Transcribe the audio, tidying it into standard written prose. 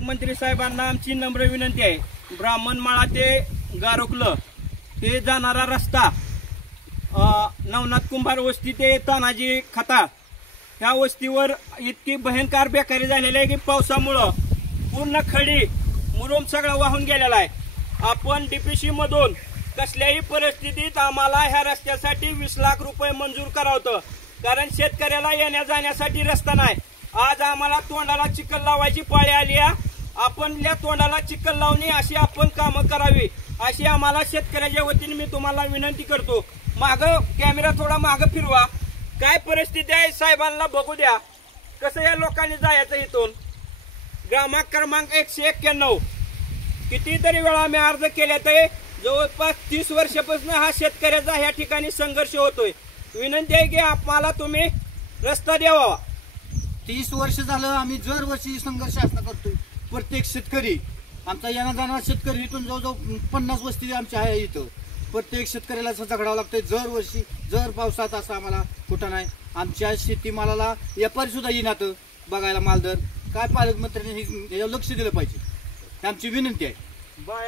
मंत्री साहेबांना आमची नम्र विनंती आहे। ब्राह्मणमाळा ते गारोकलं हे जाणारा रस्ता नवनाथ कुंभार वस्ती ते तानाजी खता ह्या वस्तीवर इतकी भयंकर बेकारी झालेली आहे की पावसामुळे पूर्ण खडी मुरुम सगळा वाहून गेलेला आहे। आपण डीपीसी मधून कसल्याही परिस्थितीत आम्हाला ह्या रस्त्यासाठी 20 लाख रुपये मंजूर करावतं, कारण शेतकऱ्याला येण्या जाण्यासाठी रस्ता नाही। आज आम्हाला तोंडाला चिखल लावायची पाळी आली आहे। आपण या तोंडाला चिखल लावणे अशी आपण कामं करावी अशी आम्हाला शेतकऱ्याच्या वतीने मी तुम्हाला विनंती करतो। माग कॅमेरा थोडा माग फिरवा, काय परिस्थिती आहे साहेबांना बघू द्या। कसं या लोकांनी जायचं इथून। क्रमांक 191 कितीतरी वेळा आम्ही अर्ज केले तर जवळपास 30 वर्षापासून हा शेतकऱ्याचा ह्या ठिकाणी संघर्ष होतोय। विनंती आहे की आम्हाला तुम्ही रस्ता द्यावा। 30 वर्ष झालं आम्ही दरवर्षी संघर्ष करतोय। प्रत्येक शेतकरी आमचा येणार जाणार शेतकरी इथून जवळजवळ 50 वस्ती आमच्या आहे इथं। प्रत्येक शेतकऱ्याला असं झगडावं लागतंय दरवर्षी। जर पावसात असं आम्हाला कुठं नाही, आमच्या शेतीमालाला व्यापारी सुद्धा येणार बघायला मालदर। काय पालकमंत्र्यांनी लक्ष दिलं पाहिजे, आमची विनंती आहे।